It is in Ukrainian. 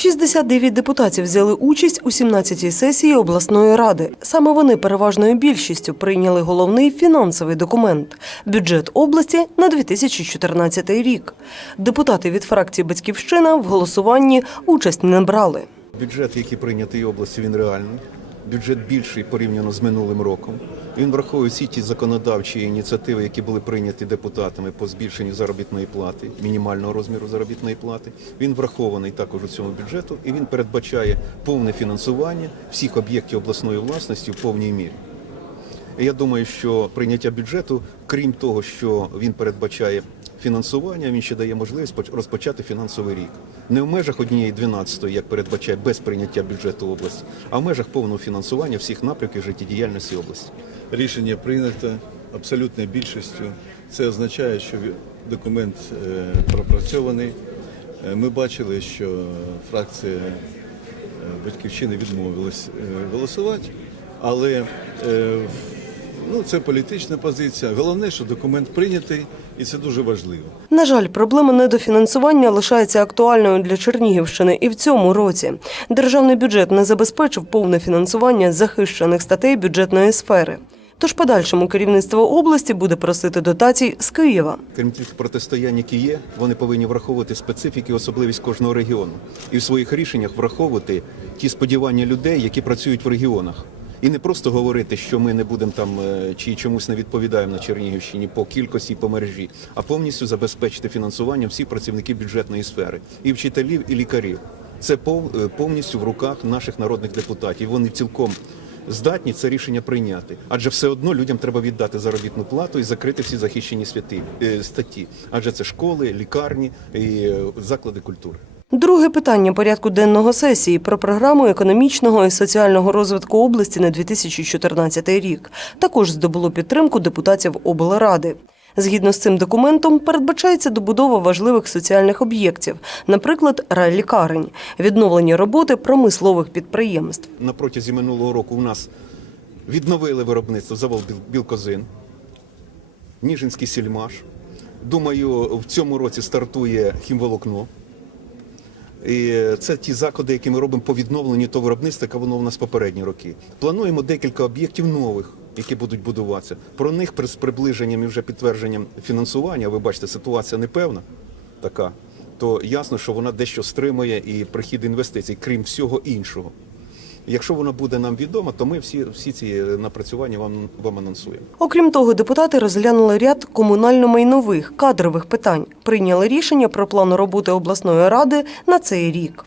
69 депутатів взяли участь у 17-й сесії обласної ради. Саме вони переважною більшістю прийняли головний фінансовий документ – бюджет області на 2014 рік. Депутати від фракції «Батьківщина» в голосуванні участь не брали. Бюджет, який прийнятий області, він реальний. Бюджет більший порівняно з минулим роком. Він враховує всі ті законодавчі ініціативи, які були прийняті депутатами по збільшенню заробітної плати, мінімального розміру заробітної плати. Він врахований також у цьому бюджету, і він передбачає повне фінансування всіх об'єктів обласної власності в повній мірі. Я думаю, що прийняття бюджету, крім того, що він передбачає фінансування, він ще дає можливість поч- розпочати фінансовий рік. Не в межах однієї 12, як передбачає без прийняття бюджету області, а в межах повного фінансування всіх напрямків життєдіяльності області. Рішення прийнято абсолютною більшістю. Це означає, що документ е, пропрацьований. Е, Ми бачили, що фракція е, Батьківщини відмовилась голосувати, але ну, це політична позиція. Головне, що документ прийнятий, і це дуже важливо. На жаль, проблема недофінансування лишається актуальною для Чернігівщини і в цьому році. Державний бюджет не забезпечив повне фінансування захищених статей бюджетної сфери. Тож подальшому керівництво області буде просити дотацій з Києва. Крім тих протистоянь, які є, вони повинні враховувати специфіки, особливість кожного регіону, і в своїх рішеннях враховувати ті сподівання людей, які працюють в регіонах. І не просто говорити, що ми не будемо там е, чи чомусь не відповідаємо на Чернігівщині по кількості по мережі, а повністю забезпечити фінансування всіх працівників бюджетної сфери, і вчителів, і лікарів. Це е, повністю в руках наших народних депутатів. Вони цілком здатні це рішення прийняти, адже все одно людям треба віддати заробітну плату і закрити всі захищені святи, е, статті. Адже це школи, лікарні і заклади культури. Друге питання порядку денного сесії про програму економічного і соціального розвитку області на 2014 рік також здобуло підтримку депутатів облради. Згідно з цим документом, передбачається добудова важливих соціальних об'єктів, наприклад, райлікарень, відновлення роботи промислових підприємств. На протязі минулого року у нас відновили виробництво завод Білкозин, Ніжинський сільмаш. Думаю, в цьому році стартує хімволокно. І це ті заходи, які ми робимо по відновленню того виробництва, яке воно у нас попередні роки. Плануємо декілька об'єктів нових, які будуть будуватися. Про них з приближенням і вже підтвердженням фінансування, ви бачите, ситуація непевна така, то ясно, що вона дещо стримує і прихід інвестицій, крім всього іншого. Якщо вона буде нам відома, то ми всі, всі ці напрацювання вам, вам анонсуємо. Окрім того, депутати розглянули ряд комунально-майнових кадрових питань, прийняли рішення про план роботи обласної ради на цей рік.